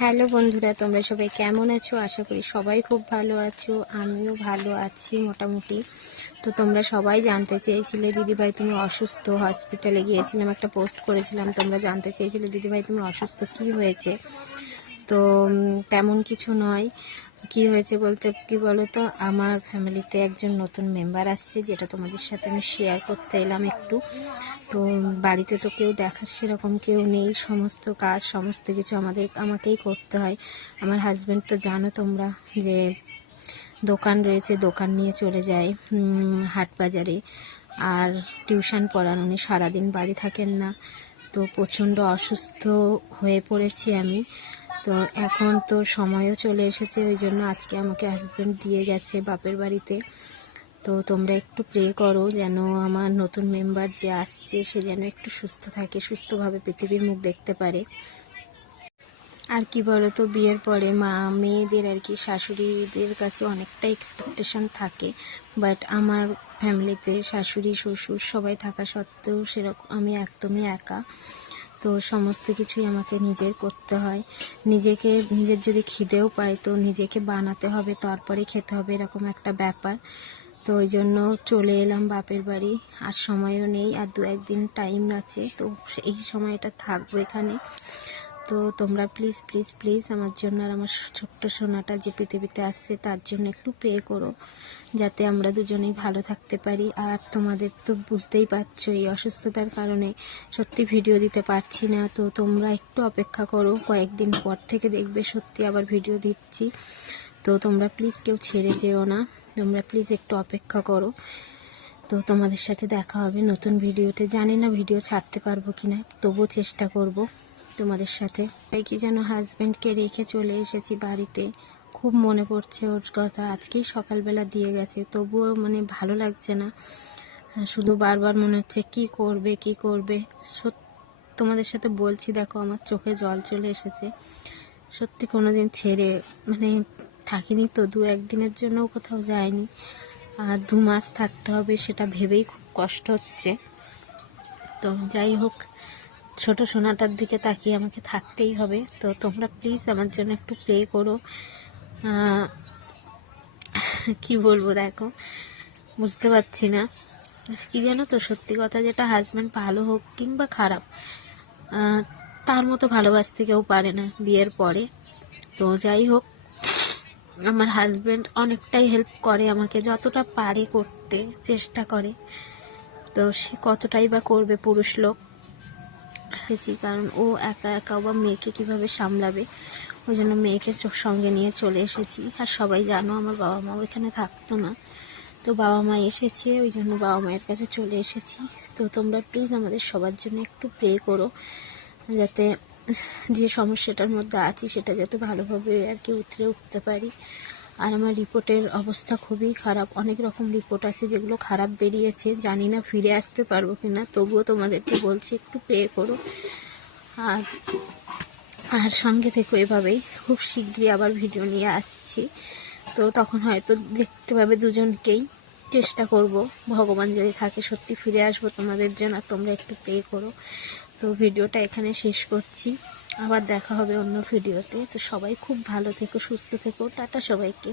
Hello বন্ধুরা, তোমরা সবাই কেমন আছো? আশা করি সবাই খুব ভালো আছো। আমিও ভালো আছি মোটামুটি। তো তোমরা সবাই জানতে চেয়েছিলে দিদিভাই তুমি অসুস্থ, হসপিটালে গিয়েছিলাম, একটা পোস্ট করেছিলাম, তোমরা জানতে চেয়েছিলে দিদিভাই তুমি অসুস্থ, কি হয়েছে? তো তেমন কিছু নয়। কি হয়েছে বলতে কি বলো তো, আমার ফ্যামিলিতে একজন নতুন মেম্বার আসছে, যেটা তোমাদের সাথে আমি শেয়ার করতে এলাম একটু। তো বাড়িতে তো কেউ দেখার সেরকম কেউ নেই, সমস্ত কাজ সমস্ত কিছু আমাকেই করতে হয়। আমার হাজব্যান্ড তো জানো তোমরা যে দোকান রয়েছে, দোকান নিয়ে চলে যায় হাট বাজারে, আর টিউশন পড়ান, উনি সারাদিন বাড়ি থাকেন না। তো প্রচণ্ড অসুস্থ হয়ে পড়েছি আমি। তো এখন তো সময়ও চলে এসেছে, ওই জন্য আজকে আমাকে হাজব্যান্ড দিয়ে গেছে বাপের বাড়িতে। তো তোমরা একটু প্রে করো যেন আমার নতুন মেম্বার যে আসছে সে যেন একটু সুস্থ থাকে, সুস্থভাবে পৃথিবীর মুখ দেখতে পারে। আর কি বলো তো, বিয়ের পরে মেয়েদের আর কি শাশুড়িদের কাছে অনেকটা এক্সপেকটেশন থাকে, বাট আমার ফ্যামিলিতে শাশুড়ি শ্বশুর সবাই থাকা সত্ত্বেও সেরকম আমি একদমই একা। তো সমস্ত কিছুই আমাকে নিজের করতে হয়। নিজের যদি খিদেও পায় তো নিজেকে বানাতে হবে, তারপরে খেতে হবে, এরকম একটা ব্যাপার। তো ওই জন্য চলে এলাম বাপের বাড়ি। আর সময়ও নেই, আর 2-1 দিন টাইম আছে, তো এই সময়টা থাকবো এখানে। তো তোমরা প্লিজ প্লিজ প্লিজ আমার জন্য আর আমার ছোট্ট সোনাটা যে পৃথিবীতে আসছে তার জন্য একটু প্রে করো, যাতে আমরা দুজনেই ভালো থাকতে পারি। আর তোমাদের তো বুঝতেই পারছো এই অসুস্থতার কারণে সত্যি ভিডিও দিতে পারছি না। তো তোমরা একটু অপেক্ষা করো, কয়েকদিন পর থেকে দেখবে সত্যি আবার ভিডিও দিচ্ছি। তো তোমরা প্লিজ কেউ ছেড়ে যেও না, তোমরা প্লিজ একটু অপেক্ষা করো। তো তোমাদের সাথে দেখা হবে নতুন ভিডিওতে। জানি না ভিডিও ছাড়তে পারবো কিনা, তবুও চেষ্টা করব তোমাদের সাথে। তাই কি যেন হাজব্যান্ডকে রেখে চলে এসেছি বাড়িতে, খুব মনে পড়ছে ওর কথা। আজকেই সকালবেলা দিয়ে গেছে, তবুও মানে ভালো লাগছে না, শুধু বারবার মনে হচ্ছে কি করবে কি করবে। তোমাদের সাথে বলছি, দেখো আমার চোখে জল চলে এসেছে। সত্যি কোনোদিন ছেড়ে মানে থাকিনি, তো 2-1 দিনের জন্যও কোথাও যায়নি, আর 2 মাস থাকতে হবে সেটা ভেবেই খুব কষ্ট হচ্ছে। তো যাই হোক, ছোট সোনাটার দিকে তাকিয়ে আমাকে থাকতেই হবে। তো তোমরা প্লিজ আমার জন্য একটু প্লে করো। কি বলবো, দেখো বুঝতে পারছি না কি জানো তো, সত্যি কথা যেটা, হাজব্যান্ড ভালো হোক কিংবা খারাপ, তার মতো ভালোবাসতে কেউ পারে না বিয়ের পরে। তো যাই হোক, আমার হাজব্যান্ড অনেকটাই হেল্প করে আমাকে, যতটা পারে করতে চেষ্টা করে। তো সে কতটাই বা করবে পুরুষ লোক, কারণ ও একা একা বা মেয়েকে কিভাবে সামলাবে, ওই জন্য মেয়েকে সঙ্গে নিয়ে চলে এসেছি। আর সবাই জানো আমার বাবা মা ওইখানে থাকতো না, তো বাবা মা এসেছে, ওই জন্য বাবা মায়ের কাছে চলে এসেছি। তো তোমরা প্লিজ আমাদের সবার জন্য একটু প্রে করো, যাতে যে সমস্যাটার মধ্যে আছি সেটা যাতে ভালোভাবে আর কি উঠতে পারি। আর আমার রিপোর্টের অবস্থা খুবই খারাপ, অনেক রকম রিপোর্ট আছে যেগুলো খারাপ বেরিয়েছে, জানি না ফিরে আসতে পারবো কিনা, তবুও তোমাদেরকে বলছি একটু প্রে করো। আর আর সঙ্গে থেকো এভাবেই, খুব শীঘ্রই আবার ভিডিও নিয়ে আসছি। তো তখন হয়তো দেখতে পাবে দুজনকেই। চেষ্টা করব, ভগবান যদি থাকে সত্যি ফিরে আসবো তোমাদের জন্য। তোমরা একটু প্রে করো। তো ভিডিওটা এখানে শেষ করছি, আবার দেখা হবে অন্য ভিডিওতে। তো সবাই খুব ভালো থেকো, সুস্থ থেকো, টাটা সবাইকে।